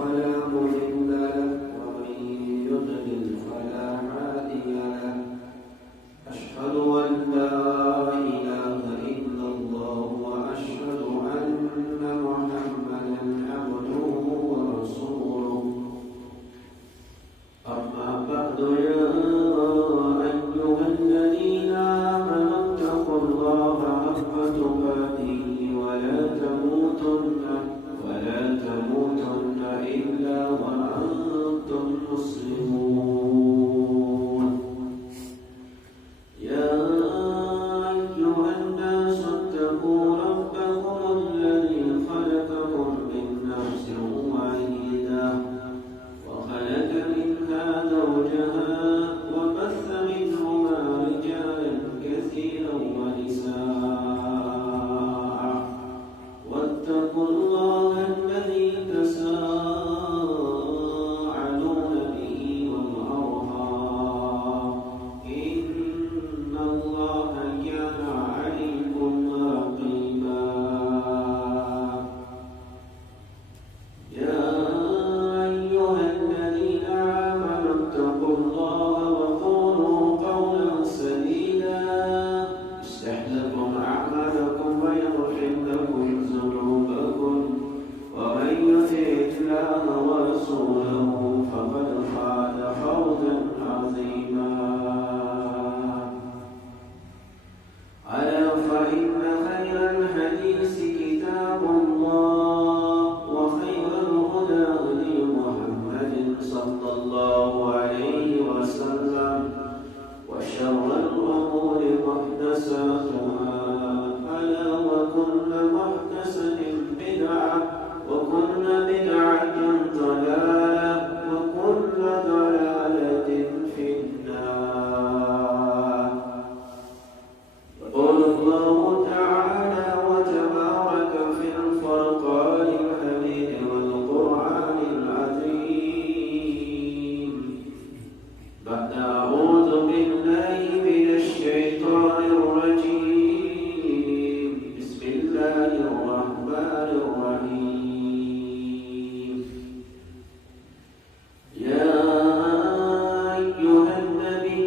فلا مضل له ومن يضلل فلا هادي له أشهد أن لا إله إلا الله وأشهد أن محمدا عبده ورسوله أما بعد يا أيها الذين آمنوا اتقوا الله حق تقاته ولا تموتن إلا وأنتم مسلمون يا أيها الناس اتقوا ربكم الذي خلقكم من نفس واحدة وخلق منها زوجها وبث منهما رجالا كثيرا ونساء واتقوا الله الذي تساءلون به والأرحام إن الله كان عليكم رقيبا يا أيها الذين آمنوا اتقوا الله وقولوا قولا سديدا يصلح لكم أعمالكم ويغفر لكم ذنوبكم ومن يطع الله ورسوله فقد فاز فوزا عظيما ألا فإن خير الحديث كتاب الله وخير الهدى هدي محمد صلى الله عليه وسلم وشر الأمور محدثاتها ألا وكل محدثة بدعة وكل بدعة ضلالة وكل ضلالة في النار يقول الله تعالى وتبارك في الفرقان الحميد والقرآن العظيم بعد أعوذ بالله من الشيطان الرجيم بسم الله الرحمن الرحيم يا أيها النبي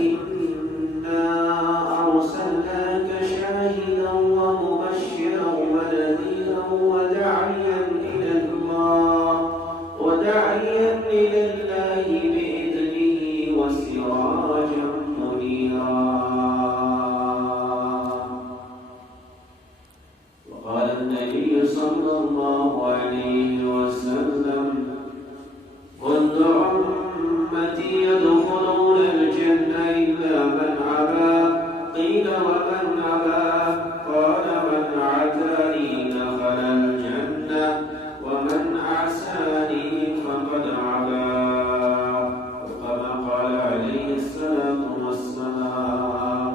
إنا أرسلناك شاهدا ومبشرا ونذيرا وداعيا إلى الله بإذنه وسراجا منيرا وقال النبي صلى الله عليه وسلم كل أمتي يدخلون الجنة إلا من أبى قيل ومن أبى قال من عتاني دخل الجنة ومن عساني فقد عبى وكما قال عليه الصلاة والسلام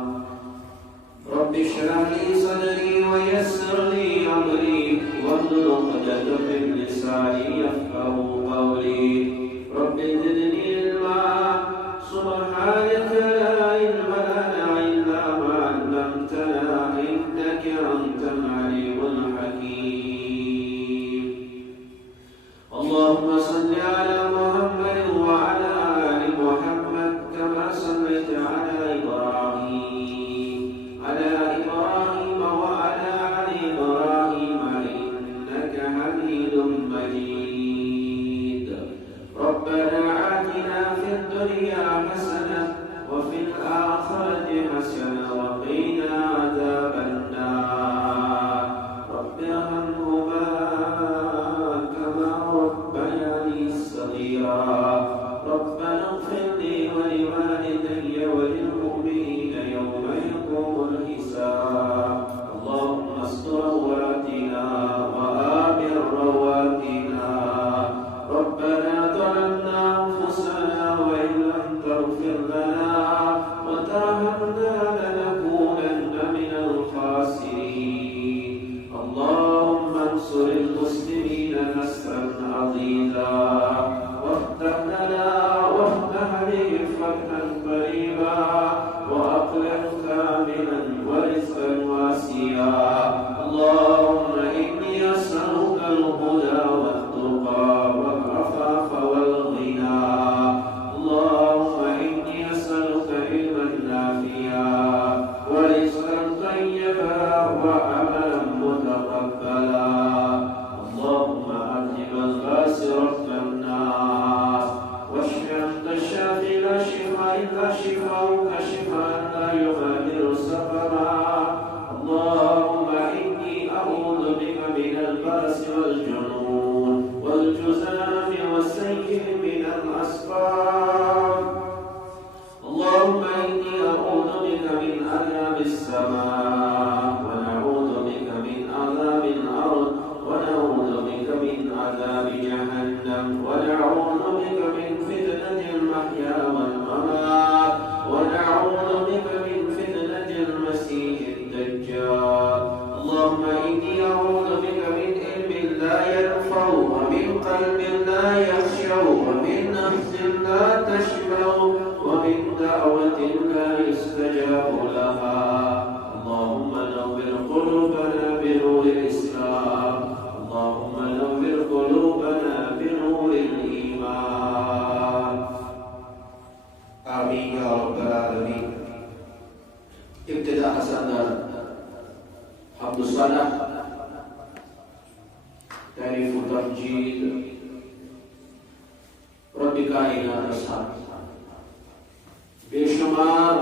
رب اشرح لي صدري ويسر لي أمري واحلل عقدة من لساني يفقهوا قولي رب زدني علما سبحانك لا علم لنا إلا ما علمتنا إنك أنت العليم الحكيم اللهم صل على محمد وعلى آل محمد كما صليت على إبراهيم وعلى آل إبراهيم إنك حميد مجيد ربنا آتنا في الدنيا حسنة وفي الآخرة حسنة وقنا عذاب النار رب ارحمهما كما ربياني والجزام والسيء من الأسقام. اللهم إني أعوذ بك من عذاب السماء ونعوذ بك من عذاب الأرض ونعوذ بك من عذاب جهنم ونعوذ بك من فتنة المحيا والممات ونعوذ بك من فتنة المسيح الدجال. اللهم إني أعوذ بك من علم لا ينفع ومن قلب لا يخشع ومن نفس لا تشبع ومن دعوة لا يستجاب لها. اللهم نور قلوبنا بنور الإسلام. اللهم نور قلوبنا بنور الإيمان. آمين يا رب العالمين. ابتداء حسنا حمد الصلاة تعريف تمجيد رب كائنات أصحاب बेशुमार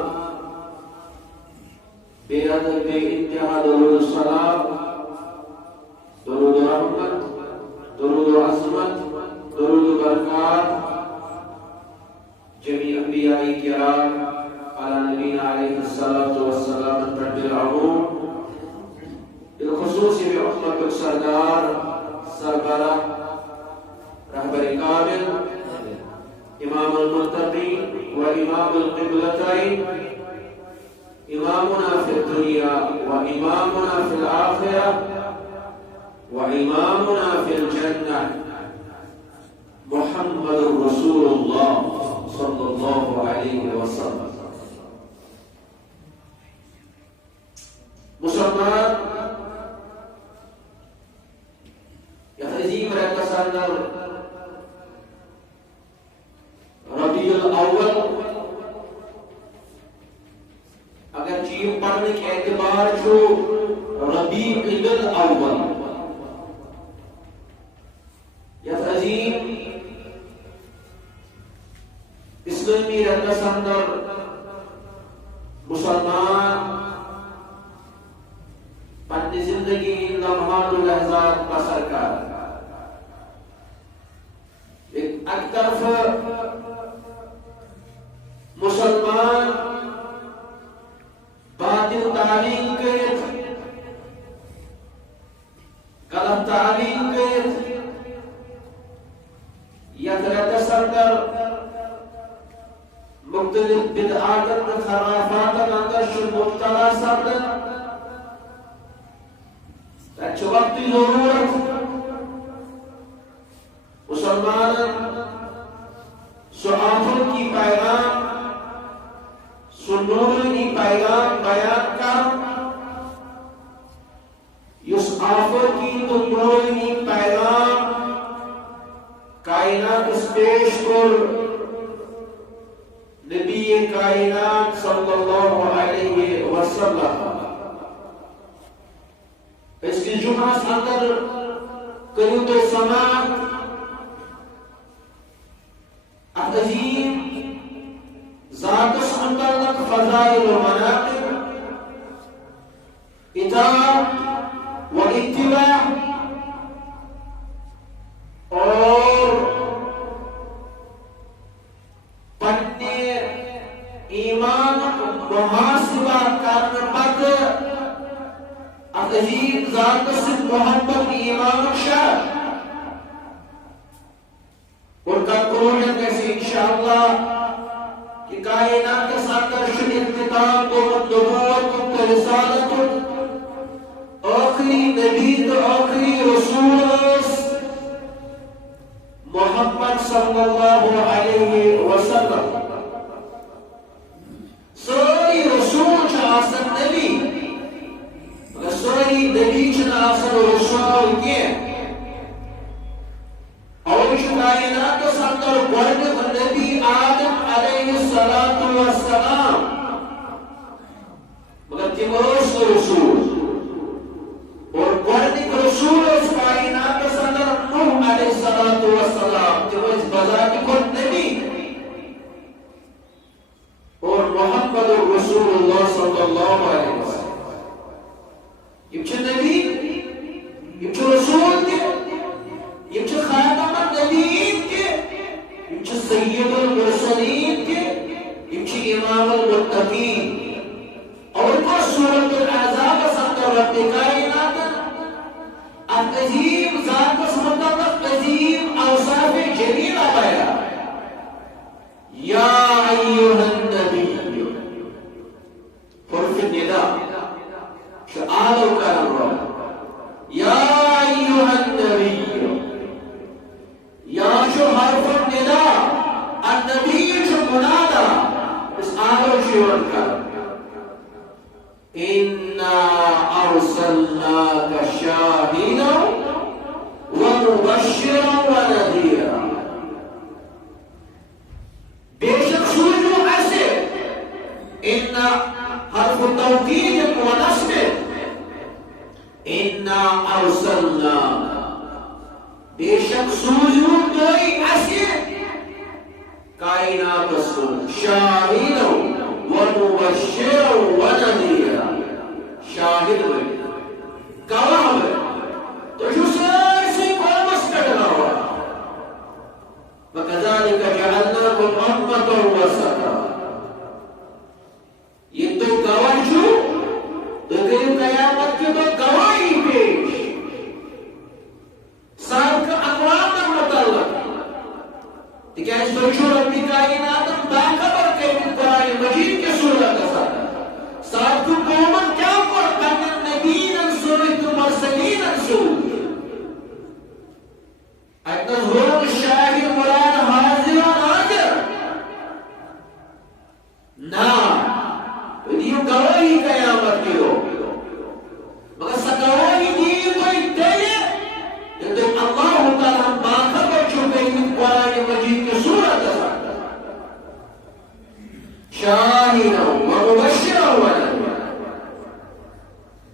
बेअदद बेइंतहा दरूद सलाम दरूद रहमत दरूद अज़मत दरूद बरकात जमी अंबियाई किराम अला नबीना अलैहिस्सलातु वस्सलाम तब्बिल अमूम बिलखुसूस उम्मत सरदार सरबरा रहबर कामिल इमाम अल-मुत्तकी व इमाम अल-क़िबलतैन इमामुना फिद दुनिया व इमामुना फिल आखिरह व इमामुना फिल जन्नह मुहम्मदुर रसूलुल्लाह सल्लल्लाहु अलैहि वसल्लम। मुसलमान यह अजीम रहता रबीउल अव्वल अगर चीज पढ़ने के एतबार जो रबीउल अव्वल यह अजीम इस्लामी रहता मुसलमान अपनी जिंदगी लम्हातुल लहज़ात बसर कर एक तरफ मुसलमान बातिल तालीम करित गलत तालीम करित यतरतसंदर मुख्तलिफ बिदआतन व खराफातन अंदर शुरू मुब्तला सबदन तच वक्त जरूरत मुसलमान सुआफल की पैगाम सुनूर की पैगाम बयान कर युस आफर की तुमरों की पैगाम कायनात पेश कर नबी कायनात सल्लल्लाहु अलैहि वसल्लम इसकी जुमा अंदर करूँ तो समान अजीम ज़ातुस मुतल्लक़ फ़ज़ाइल व मनाक़िब इताअत व इत्तिबा और पन्ने ईमान मुहासिबा करने पद अजीम ज़ातुस मोहब्बत ईमान शाह और कंक्लूजन कैसे इंशाअल्लाह कि कायनात के अंदर शुद्ध इत्तिकाम को नबूवत को रिसालत आखिरी नबी तो आखिरी रसूल मोहम्मद सल्लल्लाहु अलैहि वसल्लम सारी रसूल जो आसन नबी मगर सारी नबी जो आसन रसूल के और कायनात के अंदर वर्ग नबी आदम अलैहिस्सलातु वस्सलाम मगर तिमरोस रसूल और वर्ग रसूल उस कायनात के अंदर नूह अलैहिस्सलातु वस्सलाम तिमरोस बजात को नबी और मोहम्मद रसूलुल्लाह सल्लल्लाहु अलैहि वसल्लम ये नबी ये रसूल ये खातम सय्यदुल मुरसलीन के इनकी इमामुल मुत्तकीन और को सूरतुल अहज़ाब अंदर रब कायनात अजीम ज़ात मुतल्लक़ अजीम औसाफ जलील आया या अय्युहन नबी हुर्फ निदा शआल करम या अय्युहन नबी या शो हर्फ निदा अन्नबी शो मुनादा इस आलो शिवन का इन्ना अर्सलनाका शाहिदन व मुबश्शिरन व नज़ीरा बेशक सूरज ऐसे इन्ना हर्फ तौकीद व नस्ब इन्ना अर्सलनाका बेशक सूरज कोई ऐसे कायनात शाहिदन व मुबश्शिरन व नज़ीरा शाहिद में गवाह में तो जो से कौमस कटना हुआ वकज़ालिक जअलनाकुम उम्मतन वसता ये तो गवाह जो तो क़यामत की तो गवाही पेश साथ अक़वाम में मुतल्लक़ तिकाज तो जो रब्बी कायनात बाखबर के कुरान मजीद के सूरत का साथ को कौमन क्या कर करने नबीन सूरत मुरसलीन सूरत अतः हुरम शाहिद मुराद हाजिर नाज़िर ना ये गवाही क़यामत की हो मगर सगवाही दी तो इतने तो अल्लाह ताला बाखबर छुपे कुरान मजीद की सूरत का शाहिद व मुबश्शिर व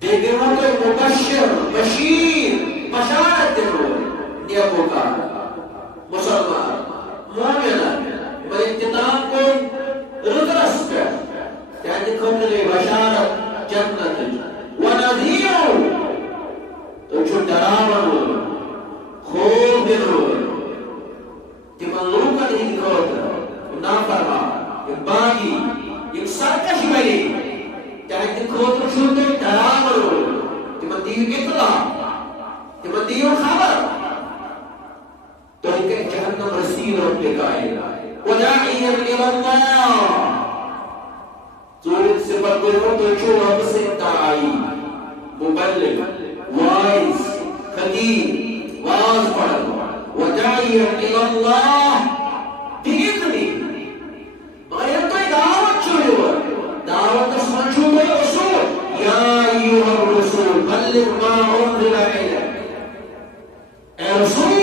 देखें तो मुबश्शिर बशीर बशारत दे नेकोकार मुसलमान मोमिना पर इंतजाम को रुद्रस पे यानी खुले बशारत जन्नत व नज़ीर तो जो डरावन खूब दिल कि लोग का नहीं होता ना फरमा ये बागी ये सरकश भाई चाहे कि खुद छूटे डरावन कि मंदिर कितना कि मंदिर खबर तो इनके जहन्नम रसीद रब्बे कायना वदाइयन इलल्लाह सूरत से पर कोई हो तो जो रब से दाई मुबल्लिग वाइज खतीब वाज पढ़ वदाइयन इलल्लाह बिइज़्नी मगर तो दावत छोड़ो दावत समझो तो रसूल या अय्युहर रसूल बल्लिग मा उनज़िला इलैक ए रसूल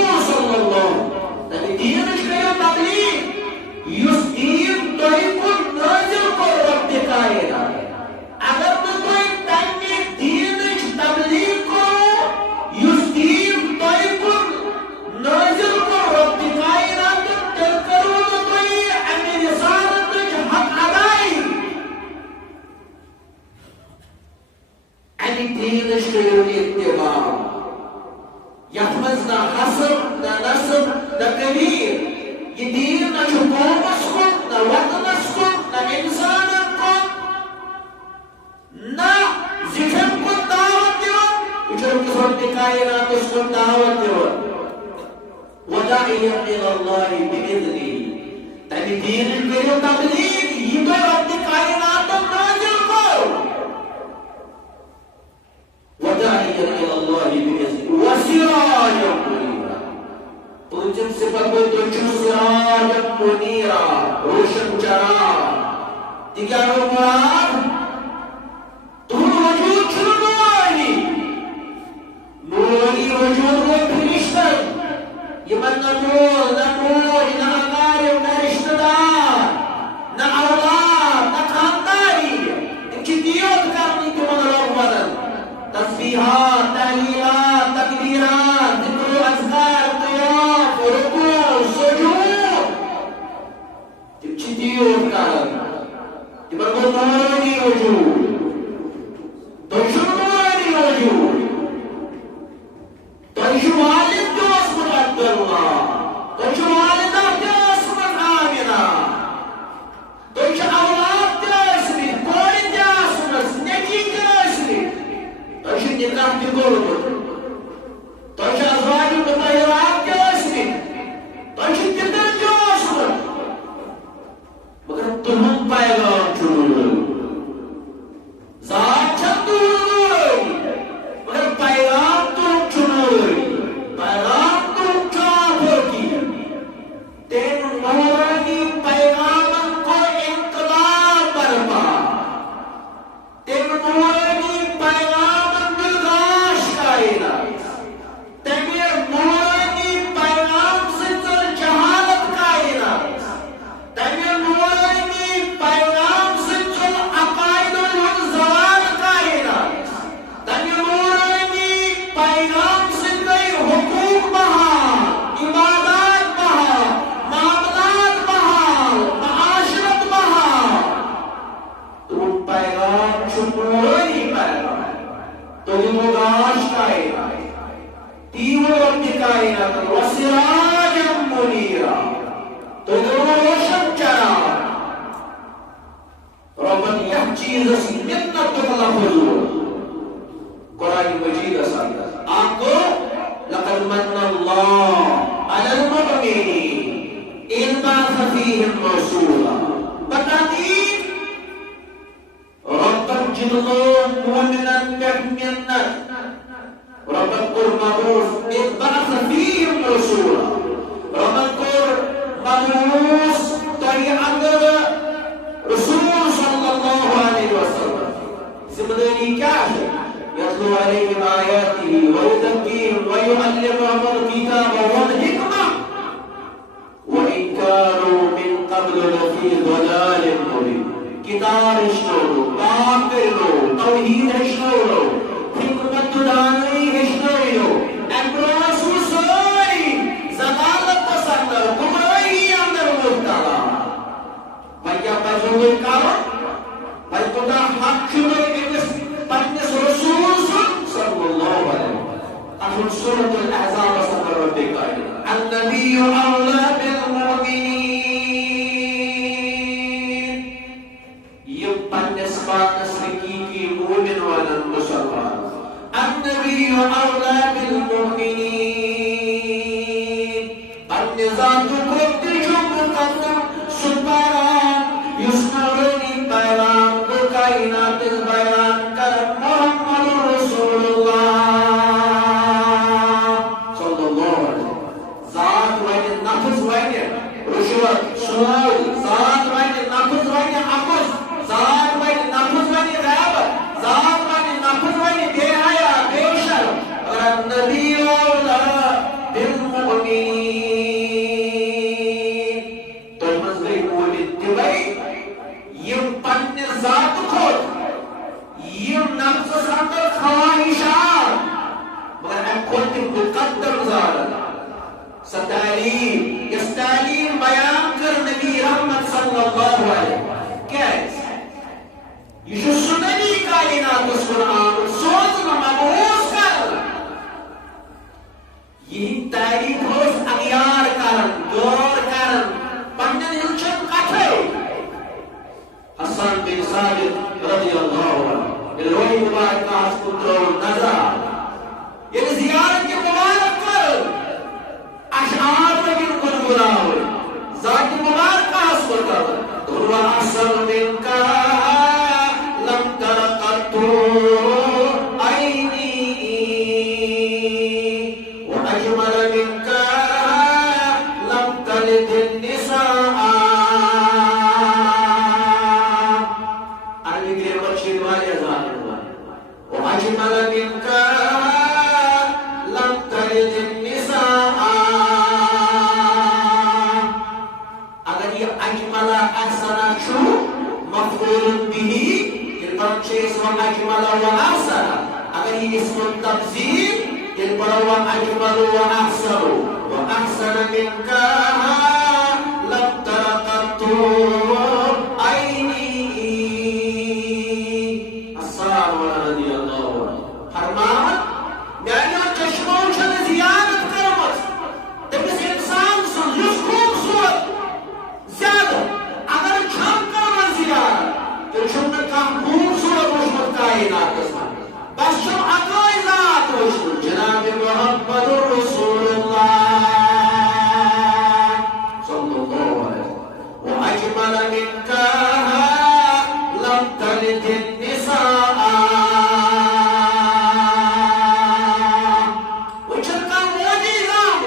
Thank you. إذ بعث فيهم رسولا berarti Rabbak jilul mu'minan kehminan Rabbak kur mabus إذ بعث فيهم رسولا Rabbak kur mabus dari antara Rasul sallallahu alaihi wasallam sebenarnya kafir يتلو عليهم آياته ويزكيهم ويعلمهم الكتاب والحكمة وإن كانوا من قبل لفي ضلال مبين كتاب اشتروا باطلوا توحيد اشتروا حكمة داني اشتروا أبراسوا سوري زلالة تصدر كمرأي أمر مبتلا فيا بجوه الكارم فيكتا حق شمري Panjang Rasul sallallahu alaihi wasallam. Akhir surah Al-Ahzab sampai Rabbika. An-Nabiyyu awla bil mu'minin. Yang panjang sebatas hakiki mu'min wal muslimin. An-Nabiyyu awla bil mu'minin. Panjang zatu protection muqaddam subhanan yusmaruni bayram kainat bayram Zat wajib nafas wajib hapus Zat wajib nafas wajib rabat Zat wajib nafas wajib behaya behsyar Nabi Allah bil mu'min Thomas gay mu'min dibai Yung panir zat khod Yung nafas andar khawahishan Maka akut muqaddam zat Satalim Yastalim bayan Nabi Rahmat sallallahu alaihi wasallam कैसे ये जो सुननी कायनात उस कुरान सोच में मबूस कर ये तारीफ होस अगियार कारण गौर कारण पंडन हिलचन काठे हसन बिन साबित रदियल्लाहु अन्हु इल्रोई मुबारक का पुत्र नजर ये जियारत के मुबारक कर अशआर में गुनगुनाओ ذات مبارك أصبر هو أحسن منك لم تر قط عيني وأجمل منك لم تلد النساء أنا بقول بشير والي وأجمل منك لم تلد النساء مفعول به التركيز وأجمل وأحسن أغني اسم التبذير البر وأجمل وأحسن وأحسن منك لم تر قط عيني الصار رضي الله عنه فرمان يعني چشموں سے زیارت کرمت تمس انسان سن یس خوبصورت زیادہ اگر چھم Tercumma kampung surah Muhammad kainat bas shum aqaizat Janabi Muhammadur Rasulullah sallallahu alaihi wasallam wa ajmala minka lam talid an-nisaa uchun ka mu'jizat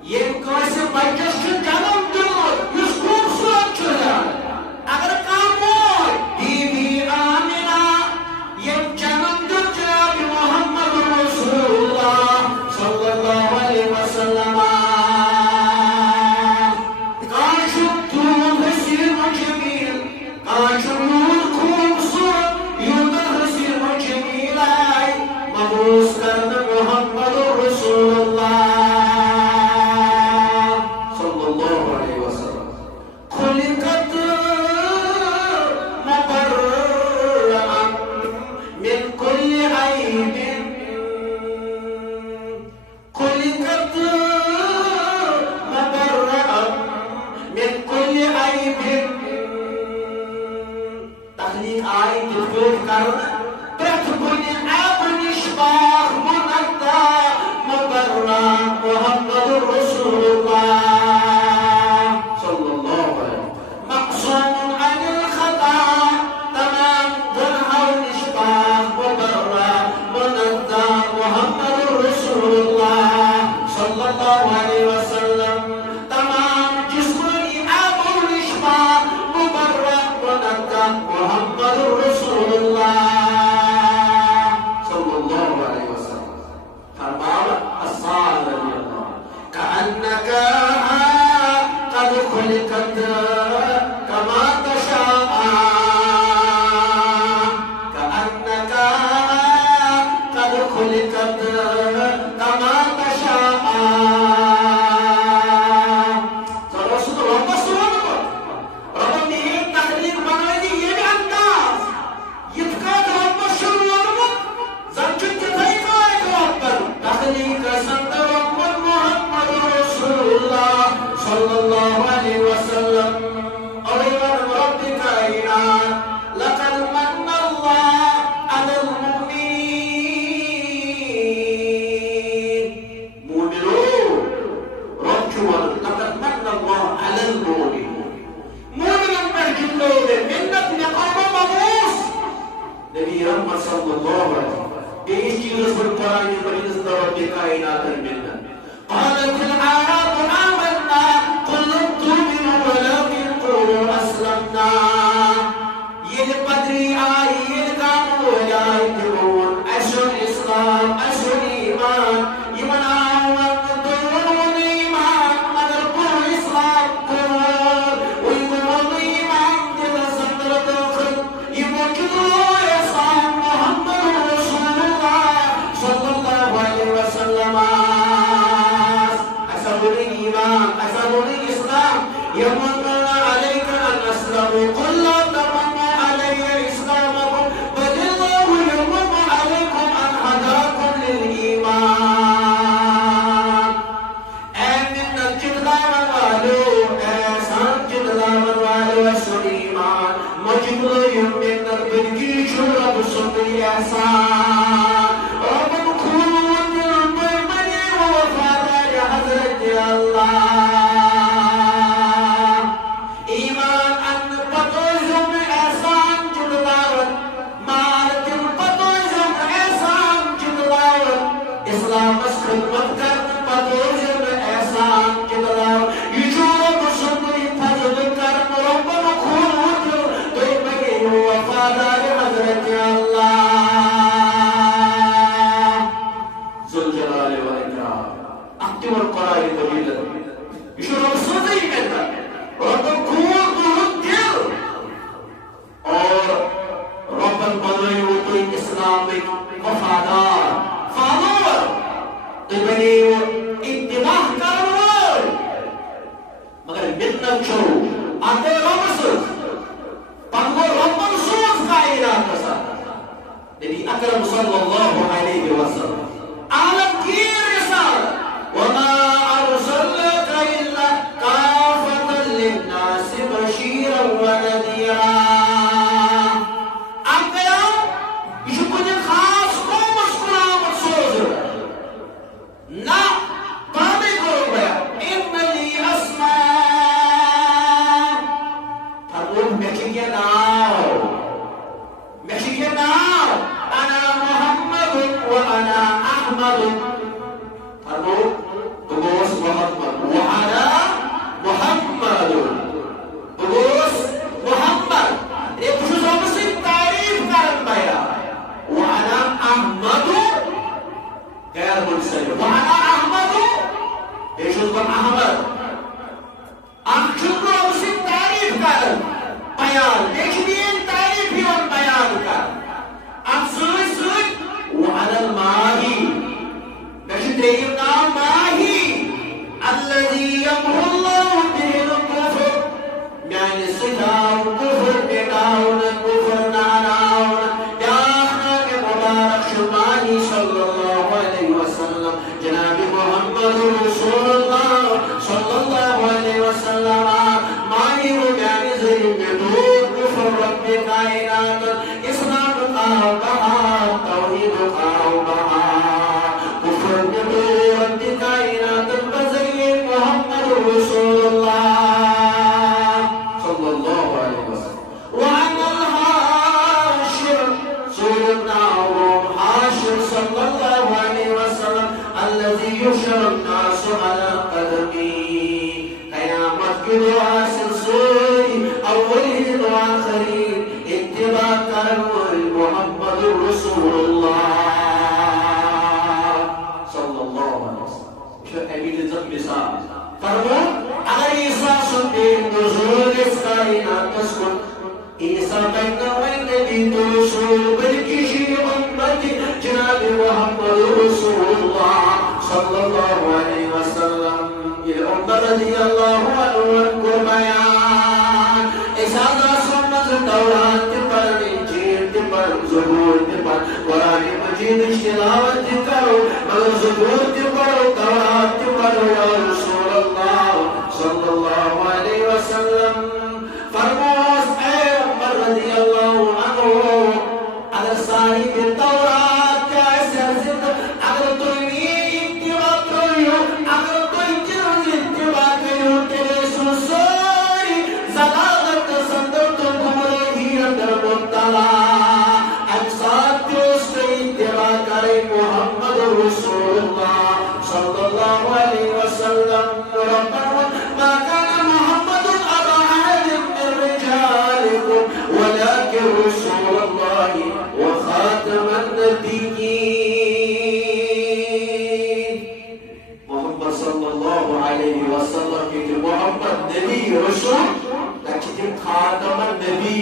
ye kaise bachas ke janam dilo yus khoobsurat chula agar Muhammad Rasulullah sallallahu अलैहि वसल्लम तमाम जिस्मानी आबो-ओ-रिश्मा मुबर्रक मुनक्का मुहम्मदुर रसूलुल्लाह सल्लल्लाहु अलैहि वसल्लम फरमाया अस्साल रज़ियल्लाहु कअन्नका कद खुलिकत कमा तशाअ कअन्नका कद खुलिकत कमा तशाअ तो रसूल रब्बा सुबहान रब्बा ने तकदीर बनाई दी ये भी अंदाज यत्का रब्बा शुरू जंचुन के भाई का एक रब्बा तकदीर का संतर मुहम्मद रसूलुल्लाह सल्लल्लाहु अलैहि वसल्लम और रब्ब कायनात लक़द मन्ना अल्लाह अलल मुमिनीन मुमिनो रब्ब जुवाल लक़द मन्ना अल्लाह अलल मुमिनीन मुमिन पर जितने मिन्नत मकाम मबूस नबी रहमत सल्लल्लाहु अलैहि वसल्लम इस चीज़ पर कुरान में बड़ी रब्ब कायनात मिन्नत قالت الأعراب آمنا قل لم تؤمنوا ولكن قولوا أسلمنا يلبدري يلقاموا ولا يكتبون أشهر الإسلام أشهر الإيمان يمنعون الدور والإيمان مدر قول الإسلام قول ويقول الإيمان جدا سندر داخل يمكنوا يسعى محمد رسول الله صلى الله عليه وسلم أسألون الإسلام يمنون عليك أن أسلموا قل لا تمنوا علي إسلامكم بل الله يمن عليكم أن هداكم للإيمان آمن الجدلا والوالو آسان جدلا والوالو السليمان مجبل يمن البرقي شرب صدري آسان ربما كون الميمني ووفادار حضرت الله ایمان ان پتوزم احسان جدلاون مالکم پتوزم احسان جدلاون اسلام اس خدمت کرن پتوزم احسان جدلاون یجور مسلمی فضل کرن ربنا خود تو بگی وفادار حضرت اللہ ذوالجلال والاکرام اکتب القرآن دلیل یشور صدی کرتا رب قوت الدل اور رب بنائیو تو اسلامک وفادار فالور تو بنیو اتباع کرور مگر منت چھو آتے رمسل پنگو رب سوز کائنات کسا نبی اکرم صلی اللہ علیہ وسلم عالم کی رسالت وما أرسلناك إلا كافة للناس بشيرا ونذيرا أنبياء يشوفون خاص قوم السلام والصوزر نا طابق ربيا إن لي أسماء فرمون مكي ناو أنا محمد وأنا أحمد فرمون بغوث محمد وأنا محمد بغوث محمد ये खुश होने से तारीफ करन बया وأنا أحمد غير منسلم وأنا أحمد إيش اسمه أحمد أنشكر होने से तारीफ करन बयान देखिए तारीफ ही और बयान कर अब सुन وأنا الماهي نشتري ماهي الذي يمحو الله به الكفر يعني صدام كفر بداون كفر ناراون يا أخي مبارك شمالي صلى الله عليه وسلم جناب محمد رسول الله صلى आलमीन क़यामत की दुआ सिलसिले अव्वलीन व आखिरीन इत्तिबा करवल मुहम्मदुर रसूलुल्लाह सल्लल्लाहु अलैहि वसल्लम şu eminizin misal farmo agar İsa sunbin nuzul kainat taskun İsa peygamber nebi rusul bir kişi ümmeti Cenab-ı Muhammed Resulullah sallallahu aleyhi ve sellem il Ömer radiyallahu anhu'nun kurbayan İsa'da sunmaz Tevrat par İncil par Zebur par Kur'an-ı Mecid tilavet karo mगर Zebur par Tevrat par ya Resulullah sallallahu aleyhi ve sellem फरमास ऐ उमर रज़ियल्लाहु अन्हु अगर साहिब तौरात का सिर्फ अगर तू इत्तिबा करो अगर तू इत्तिबा करो तेरे सुसोरी ज़लालत संदर तो तुम्हारे ही अंदर मुब्तला अक्सार जो से इत्तिबा करे मोहम्मद रसूलुल्लाह सल्लल्लाहु अलैहि वसल्लम रब्बना मा काना मुहम्मदुन अबा ولكن رسول الله وخاتم النبيين محمد صلى الله عليه وسلم कि मोहम्मद नबी रसूल लक्ष्य खातम नबी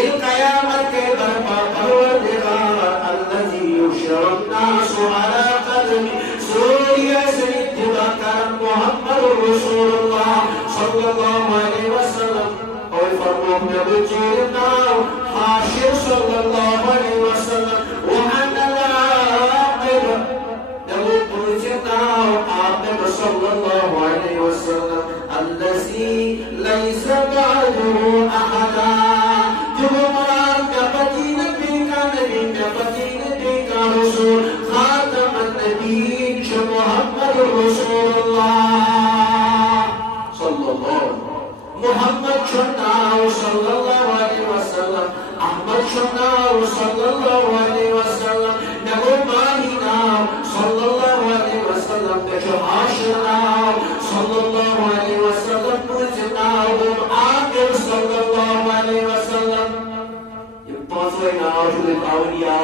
इन कयामत के दरबार परवरदिगार الذي يشر الناس على قدم سوريا سيدنا كان محمد رسول الله صلى الله عليه وسلم और फरमान में बचीना हाशिर सल्लल्लाहु अलैहि वसल्लम व अनला आखिर जब बचीना आपने सल्लल्लाहु अलैहि वसल्लम अल्लज़ी लैसा बअदहु अहदा जो हमारा नबी का नबी का रसूल खातम नबीयीन जो मोहम्मद रसूलुल्लाह सल्लल्लाहु Muhammed Şunnav sallallahu aleyhi ve sellem Ahmet Şunnav sallallahu aleyhi ve sellem Nebu Mahinav sallallahu aleyhi ve sellem Necu Haşinav sallallahu aleyhi ve sellem Muzinavum Akir sallallahu aleyhi ve sellem Yıpazı inavcul avliya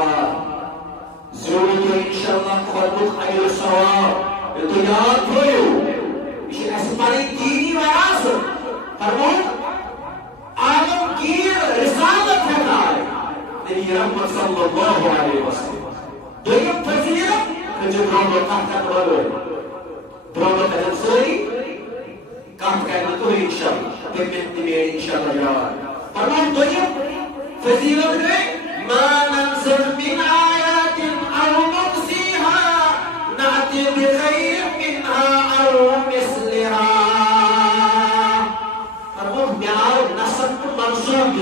Zürütü inşallah kuduk hayır savab Yıtı yad koyu İşte esmari dini ve asıl फरमान आलमगीर रिसालत है नबी रहमत सल्लल्लाहु अलैहि वसल्लम दोयम फजीलत जो ब्रह्म कहता बोलो ब्रह्म कहता सोई काम करना तो इंशाअल्लाह पेमेंट में इंशाअल्लाह जवाब फरमान दोयम फजीलत है मा नंसर मिन आयातिन औ नुक्सिहा नाति बिखैर मिनहा औ मिस्लिहा मंसूब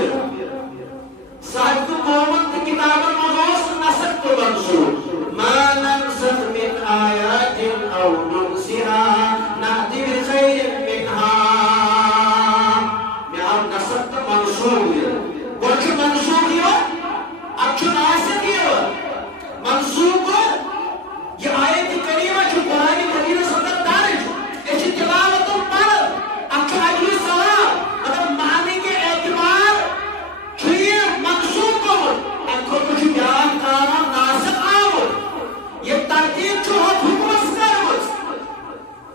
साहिब मोहम्मद की किताब मौजूद नसब को मंसूब मा नंसख मिन आयातिन औ नुनसिहा नाति बिखैर मिनहा या नसब को मंसूब कुछ मंसूब है अच्छु नासिक है मंसूब ये आयत करीमा जो कुरान करीम संदर्भ दारिज ऐसी तिलावत पर अच्छु अगली सलाह मतलब माने के एतबार छुए मंसूब को अखो कुछ बयान काना नासिक आओ ये तरतीब जो हो हुकूमत करवस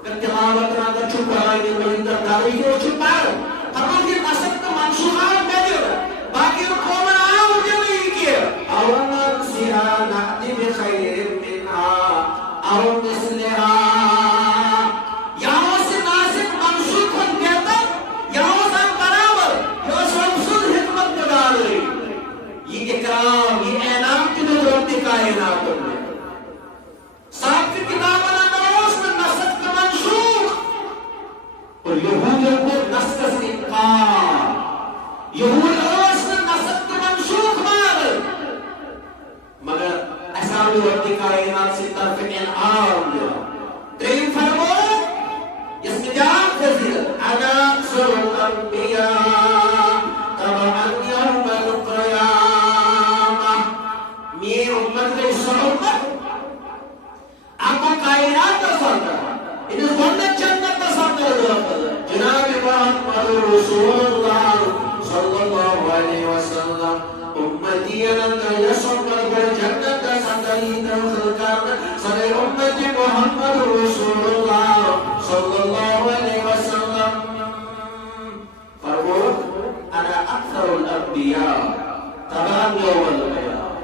अगर तिलावत ना कर छुप कुरान में दारिज हो छुपार हम ये नासिक तो मंसूब आओ बेदर बाकी को आओ जो नहीं किया अवना सिया नाति बिखैर मिनहा औ मिस्लिहा ये ऐलान की जो रब्बी कायनात में साथ की किताब अल-अंदालुस में नस्ख का मंसूख और यहूदियों को नस्ख से इनकार यहूदियों ने नस्ख का मंसूख मार मगर ऐसा भी रब्बी कायनात से तरफ इनकार हुआ तीन फरमो इसमें जान फजीलत अना अक्सरुल अंबिया तबअन यौमल क़यामह मेरी उम्मत के कायनात का सरदार, it is one that जन्नत का सरदार यौमल क़यामह।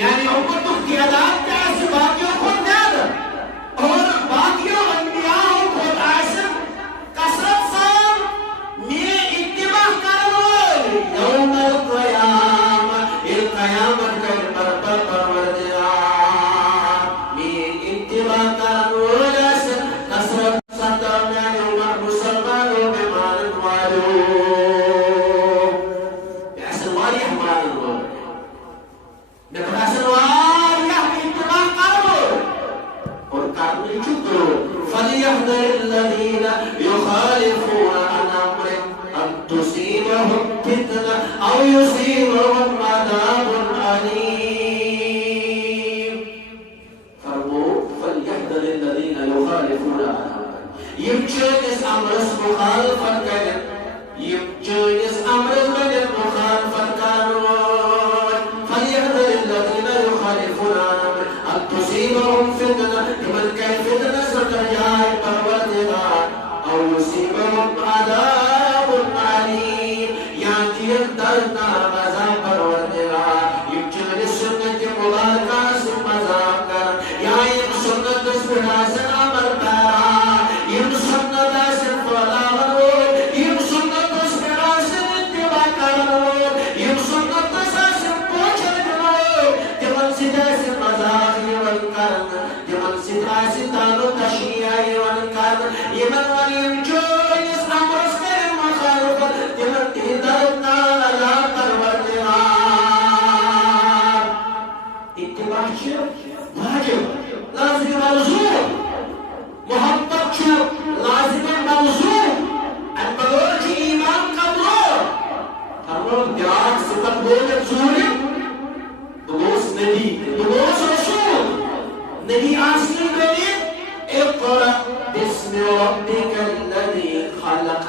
यानी उम्मतों की आदात कैसे बाकियों को ज़्यादा और बाकियों अंबियाओं को आसन कसरत से में इत्तिबा करो यौमल क़यामह इल क़यामत के परवरदिगार में इत्तिबा करो आसन कसरत सदा में उम्र मुसलमानों में मानन वालों ऐसे वाली हमारे लोग فليحذر الذين يخالفون عن امره ان تصيبهم فتنه او يصيبهم عذاب اليم. فليحذر الذين يخالفون عن امره يمشون امر مخالفا كان يمشون امر مخالفا كانوا فليحذر الذين يخالفون عن امره ان تصيبهم فتنه لمن كان فتنه ستجاء الپروردگار او يصيبهم عذاب عليم ياتي دردناک عذاب پروردگار يمشون السنه مباركه ثم ذاكر يا يم سنت سناسن امر پارا يم سنت اسن فلاور يم سنت سناسن اتباع کرو يم سنت اسن پوچھن تمن سداسن مذاق يمن کرن تمن سداسن تانو تشيع يمن کرن يمن وليم جويس امرس کرن مخالفت تمن تهدرنا على پروردگار اتباع واجب لازم ملزوم محبت چھو لازم ملزوم البلوغ ایمان قبول ہم دیار صفت بولے زوری دلوس نبی دلوس رسول نبی آسلی بنی اقرأ باسم ربك الذي خلق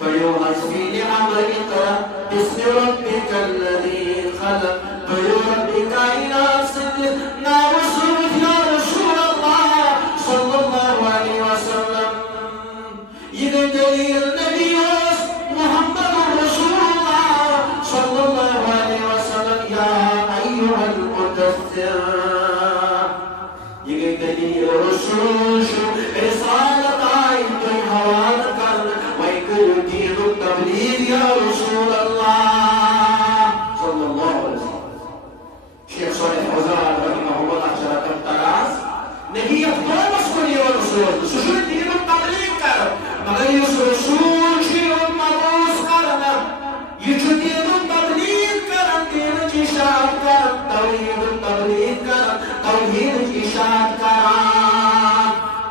پڑھو حسبی لعمر اقرأ باسم ربك الذي خلق پڑھو ربك الى صدق نا رسول يا رسول الله صلى الله عليه وسلم یہ دلیل نبی محمد رسول الله صلى الله عليه وسلم يا أيها المدثر یہ دلیل رسول رسالت آئی تو حوالہ کرنا وَيْكُلُ دِينُ التَّبْلِيغِ يا رسول الله صلى الله عليه وسلم. شیخ صالح حوزان رحمه الله شرکت تراز نبی افضل مسکن یا رسول سشور دین التبلیغ کر مگر یہ رسول شیع مبوس کرنا یہ جو دین التبلیغ کرن دین جشاد کرن توحید التبلیغ کرن توحید جشاد کرن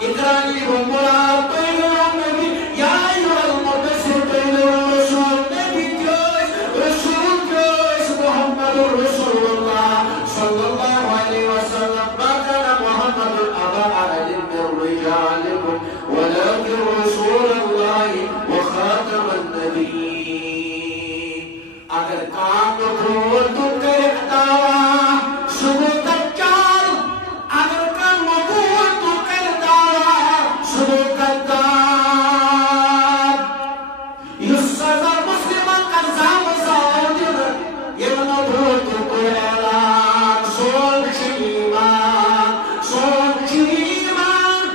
اقرانی بمراد پیغمبر نبی یا ایوہ المدثر پیغمبر رسول نبی کیس رسول کیس محمد رسول اللہ صلی اللہ علیہ وسلم ما كان محمد أبا أحد من رجالكم ولكن رسول الله وخاتم النبيين. اگر کام کو تو کرتا ثبوت چال اگر کام کو تو کرتا ثبوت دار یسزا مسلم قرضا مزاجر يمنبوت قرآن صوت ایمان صوت ایمان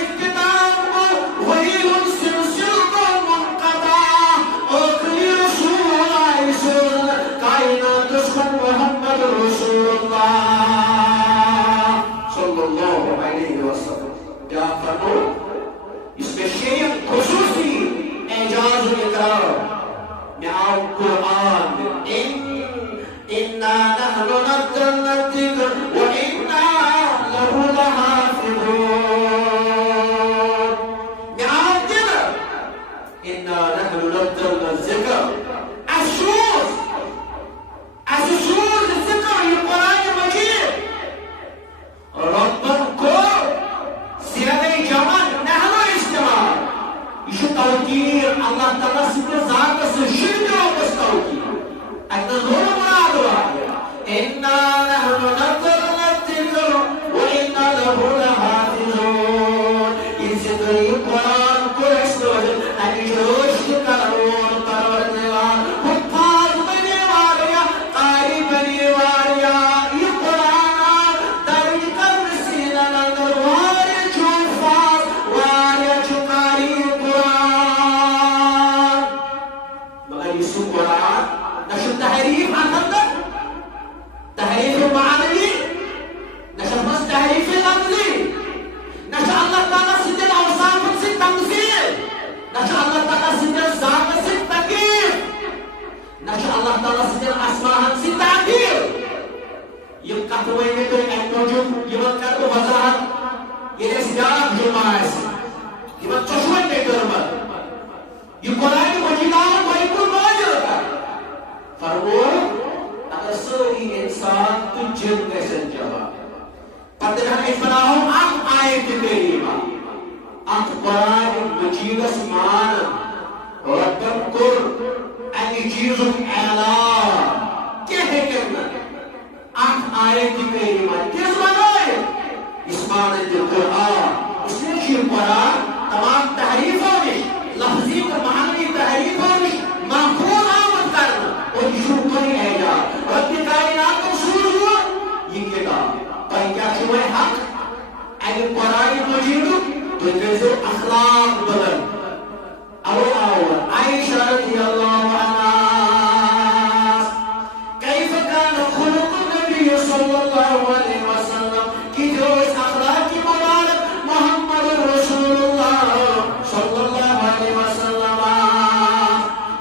ابتداء ویل سلسل منقطع اخری رسول عیسول کائنات اسمن محمد رسول اللہ صلی اللہ علیہ وسلم. کیا فرمو اس میں شیخ خصوصی اعجاز و اقرار میں آپ قرآن إنا نحن نزلنا الذكر وإنا له لحافظون. نعم إنا نحن نزلنا الذكر الشروط الذكر القرآن المجيد ربكم سيادة جمال نحن استماع يشو توقير الله تعالى سيدة ذات سجد وقس توقير أكنا ظلم إنا نحن نزلنا الذكر وإنا له لحافظون. الذكر القرآن كل سورة أن يجوش كلام القرآن وقال من يواريا قارئ ये कुरान मजीद बिल्कुल मौजूद है। फरमो अगर सारी इंसान तो जिन कैसे जवाब पता है बनाओ आप आयत करीमा आप कुरान मजीद मान और तकुर अन चीज़ों ऐलान क्या है करना आप आयत करीमा किस बनाए इस माने जो कुरान उसने शिर कुरान तमाम तहरीफों में लफ्जी और मानवी तहरीफों में महफूज आमद करना और शुक्र है यार रब की कायनात को सूर हुआ ये किताब पर क्या शुरू हक अगर कुरान मजीद तो जैसे अखलाक बदल अवल आयशा रज़ियल्लाहु अन्हा कैफ कान खुलुक़ नबी सल्लल्लाहु अलैहि वसल्लम की जो अखलाक की मुबारक मोहम्मद रसूलुल्लाह सल्लल्लाहु अलैहि वसल्लम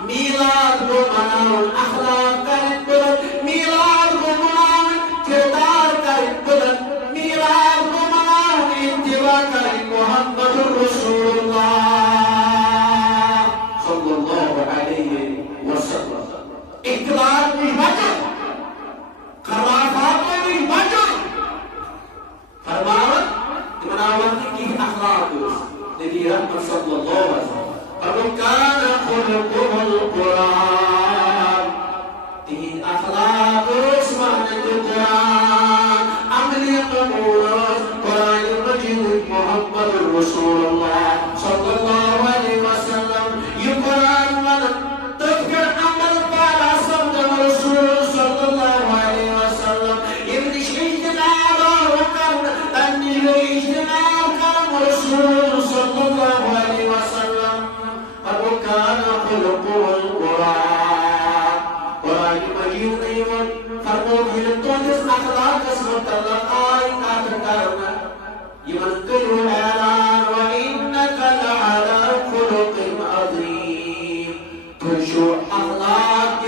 मीलाद को मनाओ अखलाक कर मीलाद को मनाओ किरदार कर मीलाद को मनाओ इंतवा कर मोहम्मद रसूलुल्लाह सल्लल्लाहु अलैहि वसल्लम इख्तिलाफ में बचो खराफात में बचो फरमाया इमामत की अखलाक नबी रहमत सल्लल्लाहु अलैहि वसल्लम और कान खुलुकुल कुरान तीन अखलाक उस्मान कुरान अमली कबूल कुरान मजीद मोहम्मद रसूलुल्लाह सल्लल्लाहु अलैहि वसल्लम ये कुरान मन तकबीर अमल पारा सब रसूल सल्लल्लाहु अलैहि वसल्लम इन इज्तिनाब और कर तन्नीर इज्तिनाब कर रसूल सल्लल्लाहु अलैहि वसल्लम और कान खुलुकुल कुरान कुरान मजीद नहीं वो फरमो ये तो जिस अखलाक से मुतल्लक आयत करना ये मन करो ऐलान व इन्नका लअला खुलुकिन अज़ीम तो जो अखलाक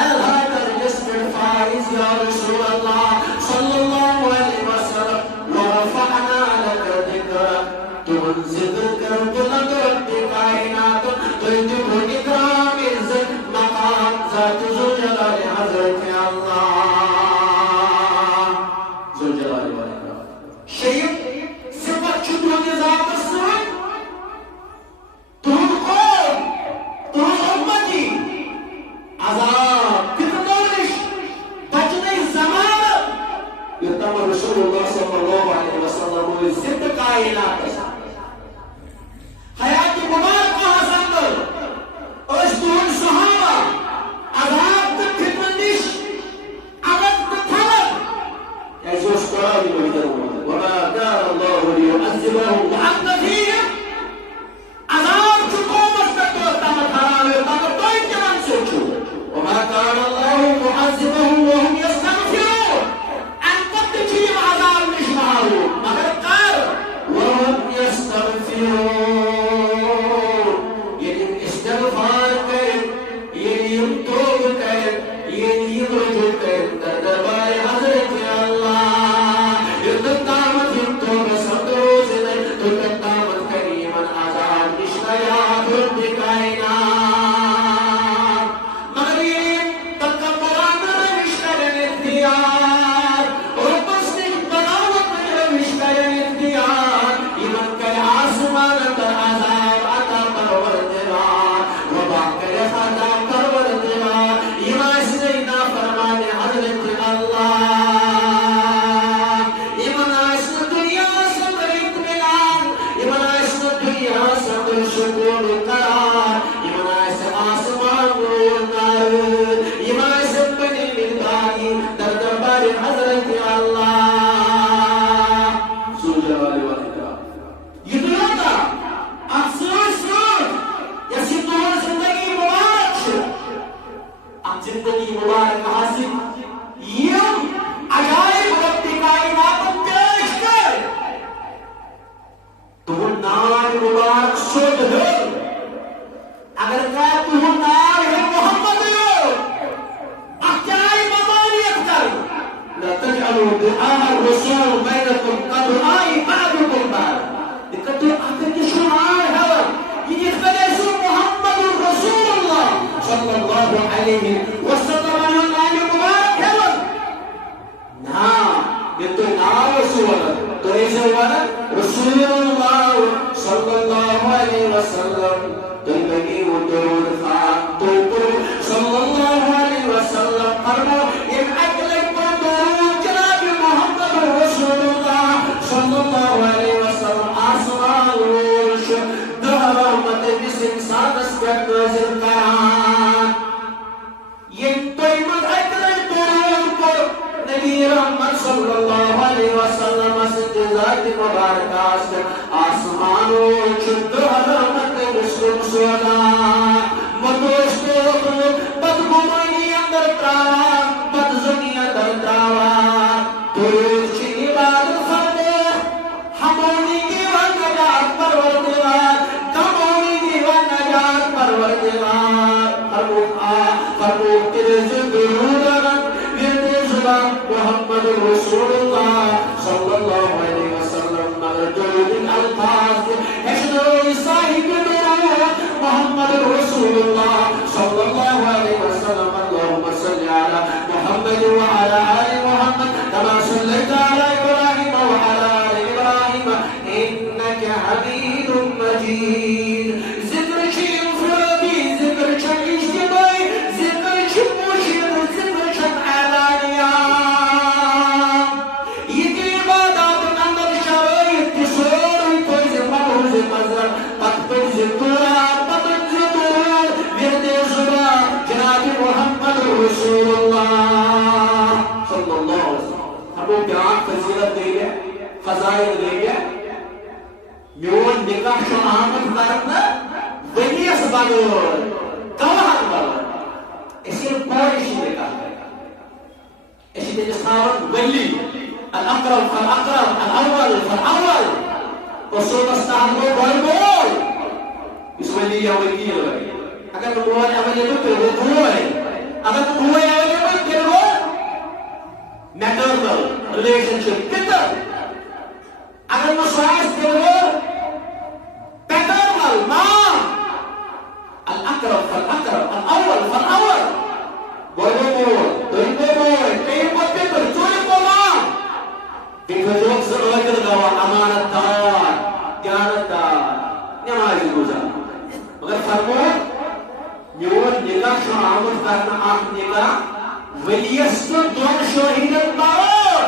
अल्लाह का जिसमें फाइज या रसूल अल्लाह सल्लल्लाहु अलैहि वसल्लम व रफअना लक ज़िक्रक तुम जिक्र कर बुलंद रब कायनात तो जो इकराम इज्जत मकाम ज़ात ज़ुल जलाल हज़रत अल्लाह ज़ुल जलाल व इकराम शहीद सिफत छुट्टी की ज़ात से तुम कौम तुम उम्मती अज़ाब कितनोश बचने ज़माना ये तमाम रसूलुल्लाह सल्लल्लाहु अलैहि वसल्लम को जिद कायनात हयात मुबारक हसन और तुम सहाबा अज़ाब के फितनिश अगत थलक ऐसे स्कराल में जरूर वमा कान अल्लाह लियुअज़्ज़िबहुम व अंत फीहिम अज़ाब चुको मस्तक तम खराब तम तो इत्तेमान सोचो वमा कान अल्लाह मुअज़्ज़िबहुम व हुम यस्तगफिरून अंत तजीब अज़ाब निशमाओ मगर कर व हुम यस्तगफिरून वसल्लम दुनिया उदूर खान तो सल्लल्लाहु अलैहि वसल्लम फरमा एक अगले को जनाब मोहम्मद रसूलुल्लाह सल्लल्लाहु अलैहि वसल्लम आसमान रोश दहरमत बिस इंसान पर नाज़िल करान ये तो मत अगले को नबी रहमत सल्लल्लाहु अलैहि वसल्लम से जात मुबारक आसमान रोश दहरमत बिस सोना मदोश को बदगुमानी अंदर त्रावा बदजुनी अंदर त्रावा दुरूद की इबादत फरमो हमोनी की व नजात परवरदिगार तमोनी की व नजात परवरदिगार फरमो तेरे से दुरूद मेरे जुबा मोहम्मद रसूलुल्लाह सल्लल्लाहु अलैहि वसल्लम मगर दुरूद अल्फाज हशरो साहिब मोहम्मद रसूलुल्लाह सल्लल्लाहु अलैहि वसल्लम अल्लाहुम्मा सल्लि अला मुहम्मद व अला आलि मुहम्मद कमा सल्लैता अला इब्राहीम व अला आलि इब्राहीम इन्नका हमीदुम मजीद जिक्र छी मुफरदी जिक्र छी इज्तिमाई जिक्र छी मुशीर जिक्र छी आलानिया ये इबादत अंदर शराइत सोर तो मौज मजर पत जिक्र रसूलुल्लाह सल्लल्लाहु अलैहि वसल्लम हमको क्या फजीलत दी है फजाइल दी है म्योन निकाह शहादत करना वलियस बगोर गवाह बगोर इसे पौरिश निकाह इसे जिसावन वली अल-अक़रब फल-अक़रब अल-अव्वल फल-अव्वल उसूल अस्ताहब बोल इस वली या वकील अगर वो अवेलेबल पे वो है अगर हुए अवेलेबल फिर वो मैटरनल रिलेशनशिप किधर अगर वो स्वास्थ्य फिर वो पैटर्नल मां अल-अक़रब फल-अक़रब अल-अव्वल फल-अव्वल बोलो कई मौके पर चोरी को मां देखो जो अगर गवा अमानतदार ज्ञानदार नमाज़ी गुजार मगर फरमो योर निगाह शहादत करना आप निगाह वलियस तो दोन शहीदन बावर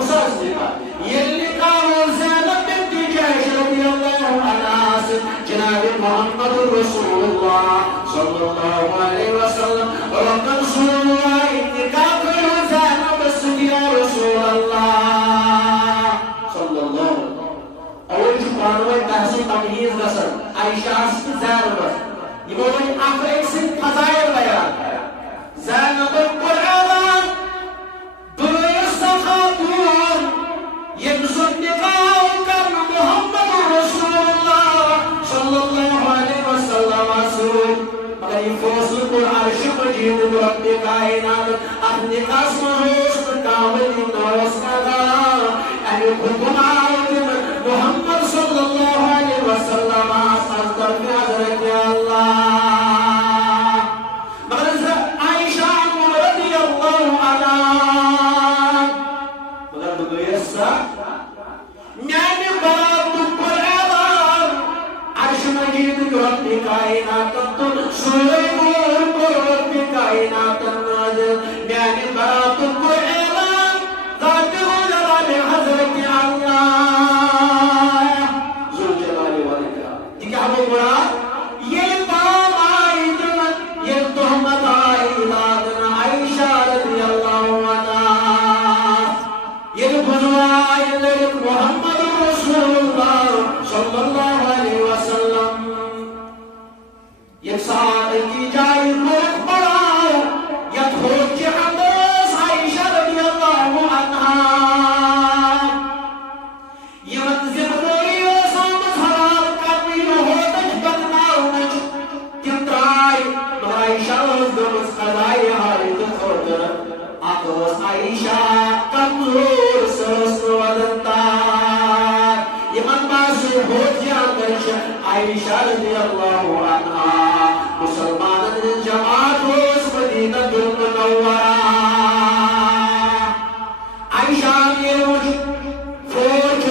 उसस निगाह ये निगाह वो ज़ैनब बिन्त जहश रज़ियल्लाहु अन्हा से जनाब मोहम्मद रसूलुल्लाह सल्लल्लाहु अलैहि वसल्लम और रसूलुल्लाह निगाह करो ज़ैनब से या रसूलल्लाह सल्लल्लाहु और जो पानवे तहसीन तमीज़ गसन आयशा से ज़ैनब ये बोले आप एक से फजाइल बयान ज़ैनब कुरआन दुरुस्त खातून ये निकाह कर मोहम्मद रसूलुल्लाह सल्लल्लाहु अलैहि वसल्लम मगर ये फौज़ को अर्श मजीद रब कायनात अपने आसमानों का वली नौस का अने खुदा मोहम्मद सल्लल्लाहु अलैहि वसल्लम असर में हज़रत अल्लाह मगर आयशा रज़ियल्लाहु अन्हा मगर दुगयसा मैंने बात कुरान अर्श मजीद रब कायनात तो सूरह नूर को रब कायनात नाज़िल मैंने बात कुरान ज़ात जलाल हज़रत अल्लाह ये काम आई ये तोहमत आई लादना आयशा रज़ियल्लाहु अन्हा ये बुज़ुर्ग लड़क मोहम्मद रसूलुल्लाह सल्लल्लाहु अलैहि वसल्लम ये साथ की जाए लोग पढ़ाओ या थोड़ के हमस आयशा रज़ियल्लाहु अन्हा ये मंजिल आयशा कमजोर सरस्वता ये मनवा से हो जाकर आयशा रज़ियल्लाहु अन्हा मुसलमान जमात उस मदीनतुल मुनव्वरा आयशा ने फौज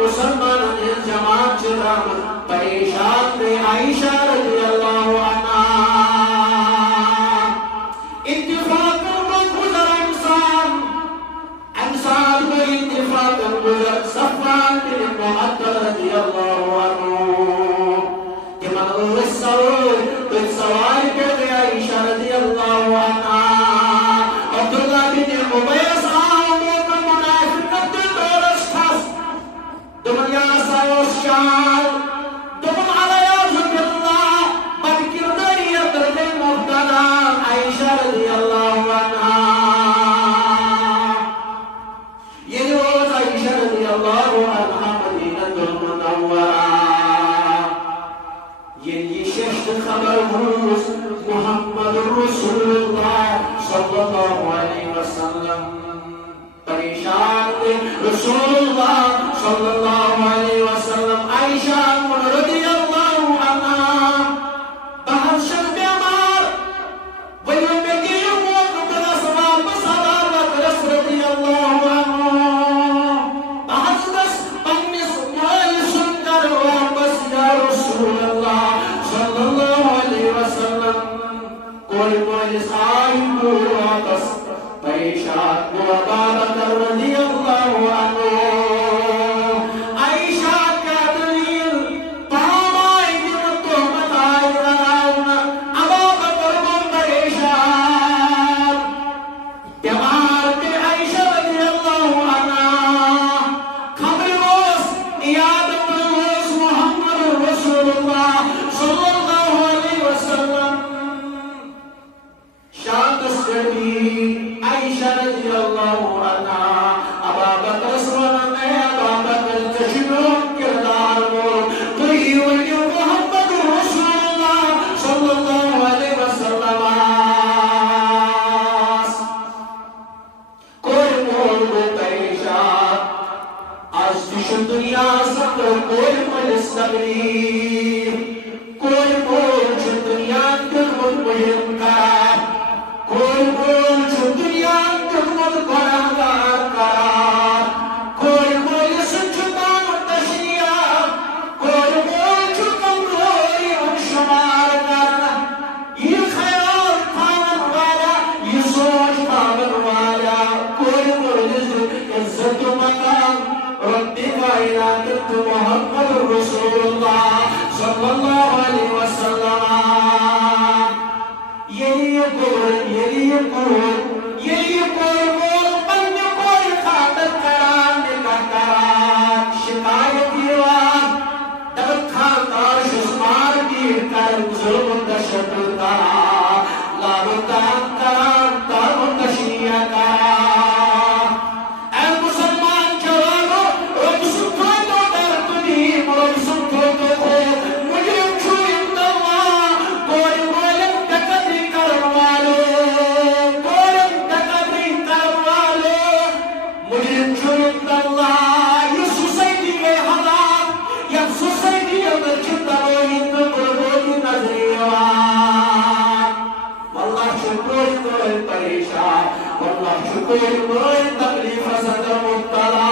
मुसलमान जमात परेशान में सवार कर गया आयशा रज़ियल्लाहु अन्हा अब्दुल्लाह बिन उबय साहब को मुनाफिक के दोरस खास दुनिया सायोशाल तुम अलया बिल्लाह बदकिरदारिया दर्दे मुब्तला आयशा रज़ियल्लाहु अन्हा ये रोज आयशा रज़ियल्लाहु अन्हा मदीनतुल मुनव्वरा ये शिष्ट खबर हुस मुहम्मद रसूलुल्लाह सल्लल्लाहु अलैहि वसल्लम परेशान थे रसूलुल्लाह सल्लल्लाहु अलैहि वसल्लम आयशा रज़ियल्लाहु अन्हा बहुत बीमार वही में गई वो बड़ा सवाल मसाला रज़ियल्लाहु अन्हु बहुत बस पन्ने सुनाई सुनकर वापस या रसूलुल्लाह सल्लल्लाहु अलैहि वसल्लम कोई मौलिस आई को वापस परेशान हुआ बाबा रज़ियल्लाहु अन्हु आयशा का दलील पामाई दिन तो बताए लगाऊना अबू बकर को परेशान बीमार के आयशा रज़ियल्लाहु अन्हा खबर रोज इयादत रोज मुहम्मद रसूलुल्लाह सल्लल्लाहु अलैहि वसल्लम शांत स्कर्दी आयशा रज़ियल्लाहु अन्हा अबू बकर सुने अबू बकर तशबीह किरदार मोर कोई वली मुहम्मद रसूलुल्लाह सल्लल्लाहु अलैहि वसल्लम कोई मोर को परेशान आज दुनिया सब कोई मलिस तकलीफ कोई मोर दुनिया के मुजरिम का कोई बोल दुनिया तुमको गुनाहगार करार कोई बोल सुचुमान तशिया कोई बोल कमजोरी शुमार करना ये ख्याल थामन वाला ये सोच थामन वाला कोई बोल इज्जत मकाम रब्बी कायनात मुहम्मद रसूलुल्लाह सल्लल्लाहु अलैहि वसल्लम ये कोई बोल बंद कोई खातर करार शिकायत दीवार तब खातर शुमार की कर जुल्म दशता लाभ दान करार ताब तशिया का ऐ मुसलमान जवानों रब सुखो तो डर तुझी रब सुखो तो हो मुझे छू इंदल्लाह कोई बोलम तकदी करवा लो कोई तकलीफ सदर मुब्तला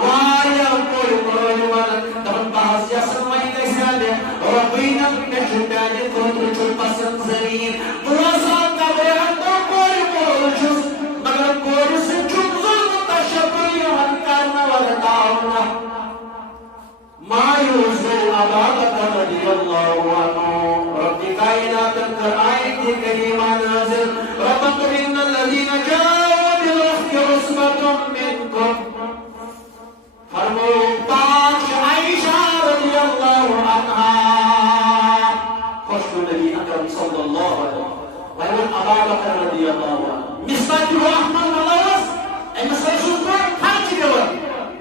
वाया कोई मन तब बास या समय कैसा दे रब्बीना के शुक्राने को तो पसंद जरीन मुआसा का बयान तो कोई बोल जुस मगर कोई से चुप जुल्म तशब्बुह करने वाला ताउना मायूस अबू बकर रज़ियल्लाहु अन्हु रब्बी कायनात कर आयत करीमा नाज़िल रब्बक इन्नल लज़ीना منكم فرموا باش عائشة رضي الله عنها خشوا النبي أكرم صلى الله عليه وسلم ويقول أبا بكر رضي الله عنه مصداق الرحمن والله المصداق الرحمن حاجة جواب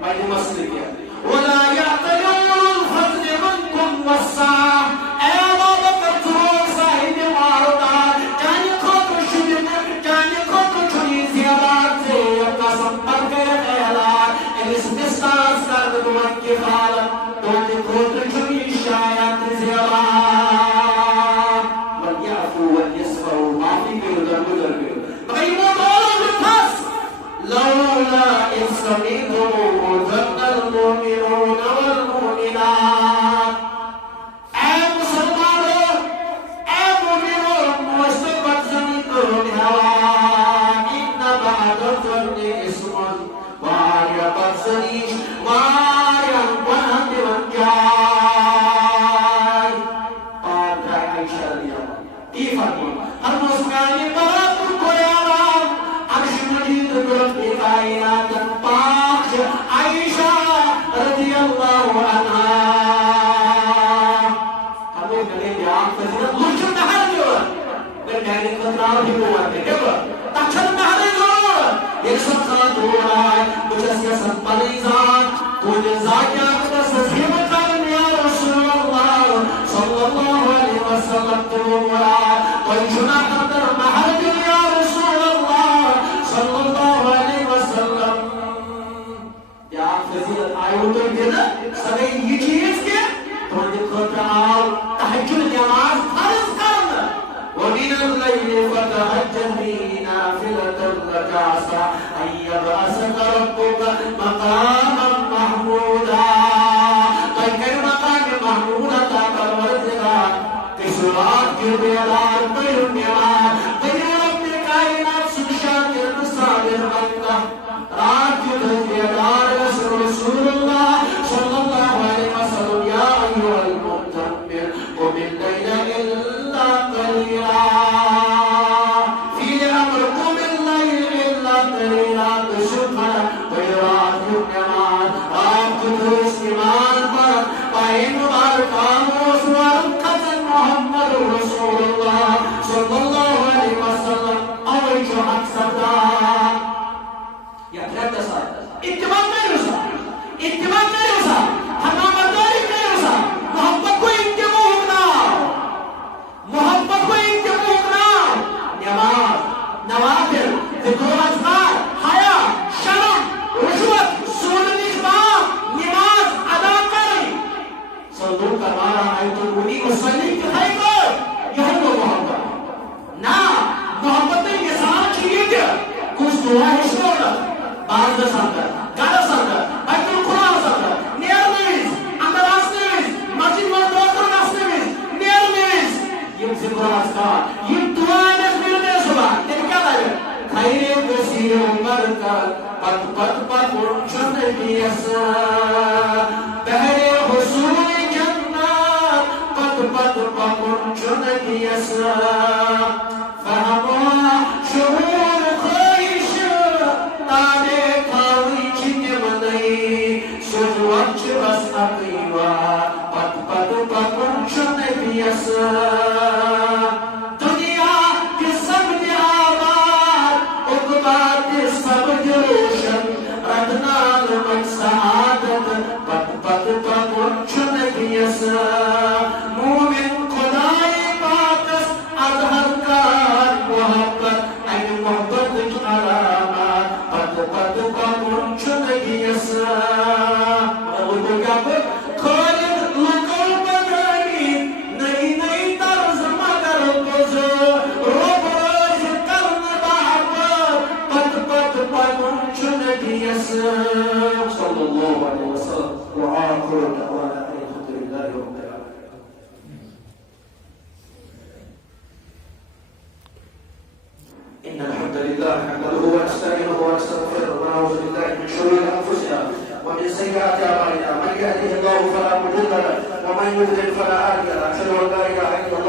ما يمسلك ولا يعتل الفضل منكم والساعة أبا بكر تروح صاحب معرضة كان يخاطر الشديد كان يخاطر شديد زيادات संपर्क ख्याला इस्तिस्तार सर दुमन के फाल तो निकोत्र चुनी शायद ज़ियारा वल्याफु वल्यस्फु माफी के उधर गुजर गए भाई वो बोलो बिफास लौला इस्समीतु ज़न्नल मुमिनून वल मुमिनात आयशा रज़ियल्लाहु की फरमान हर मुस्कानी बराबर कोयारा अर्श मजीद रब कायनात पाक आयशा रज़ियल्लाहु अन्हा हमें गले याद फजीलत मुझे नहर जो मैं कहने को नाम ही बोल रहे हैं तखन नहर जो ये सब खात हो रहा है मुझे से संपलीजान तुझे जाकिया का सजीव करन या रसूल अल्लाह सल्लल्लाहु अलैहि वसल्लम तो बोला कोई जुना कर नहर जो या रसूल अल्लाह सल्लल्लाहु अलैहि वसल्लम या फजीलत आयो तो ये ना सभी ये चीज के तो देखो आओ तहज्जुद नमाज फर्ज करना ومن الليل فتهجد به نافلة لك عسى أن يبعثك ربك مقاما محمودا طيب مقام محمودا परवरदिगार किशोरात के बेदार बेरुनियार तेरे रब कायनात सुशान साबिर बंदा रात के बेदार रसूलुल्लाह सल्लल्लाहु अलैहि वसल्लम या अय्युहल मुज़म्मिल क़ुम अल-लैला इल्ला क़लीला फी अमर क़ुम अल-लैल इल्ला क़लीला शुक्र बैरात नमाज आप को ईमान पर पाए मुबारक आमोस वरकत मोहम्मद रसूलुल्लाह सल्लल्लाहु अलैहि वसल्लम और जो हक सदा या कहता सा इत्तिबा नहीं हो सा हमारी नहीं हो सा मोहब्बत को इत्तिबा होना नमाज नवाफिल ज़िक्र अज़कार हया शर्म रुशवत सुन्नत इस्लाम नमाज अदा करें सल्लल्लाहु करवाना है तो उन्हीं मुसल्ली की खैर यही तो मोहब्बत ना मोहब्बत में इंसान चाहिए क्या कुछ दुआ है शोर बाज संकर गाना संकर बैतुल कुरान संकर नियर में अंदर आसने में मस्जिद में दुआ करना आसने में नियर में ये ज़िक्र अज़कार ये दुआ है मिलने सुबह तेरे क्या लाए खैरे कसीर बरकत पत पत पत उन्चन बियसा बहरे हुसूल जन्नत पत पत पत उन्चन बियसा फहमा शुरूर ख्वाहिश तारे खावी चिन्ह मनई सुजवच बस अकीवा पत पत पत उन्चन बियसा दुनिया के सब नियामत उक़बात सब जोशन रखना मन सआदत पत पत पत उन्चन बियसा मोमिन खुदाई पाकस अज़हर का मोहब्बत अन मोहब्बत की अलामत पत पत पत उन्चन बियसा और तो क्या बोल खालिद लकल बदनी नई नई तर्ज मगर बुझो रोब रोज करन मोहब्बत पत पत पत उन्चन बियसा सल्लल्लाहु अलैहि वसल्लम व आखिर दअवाना अल्हम्दुलिल्लाहि रब्बिल आलमीन إن الحمد لله نحمده ونستعينه ونستغفره ونعوذ بالله من شرور أنفسنا ومن سيئات أعمالنا من يهده الله فلا مضل له ومن يضلل فلا هادي له أشهد أن لا إله إلا الله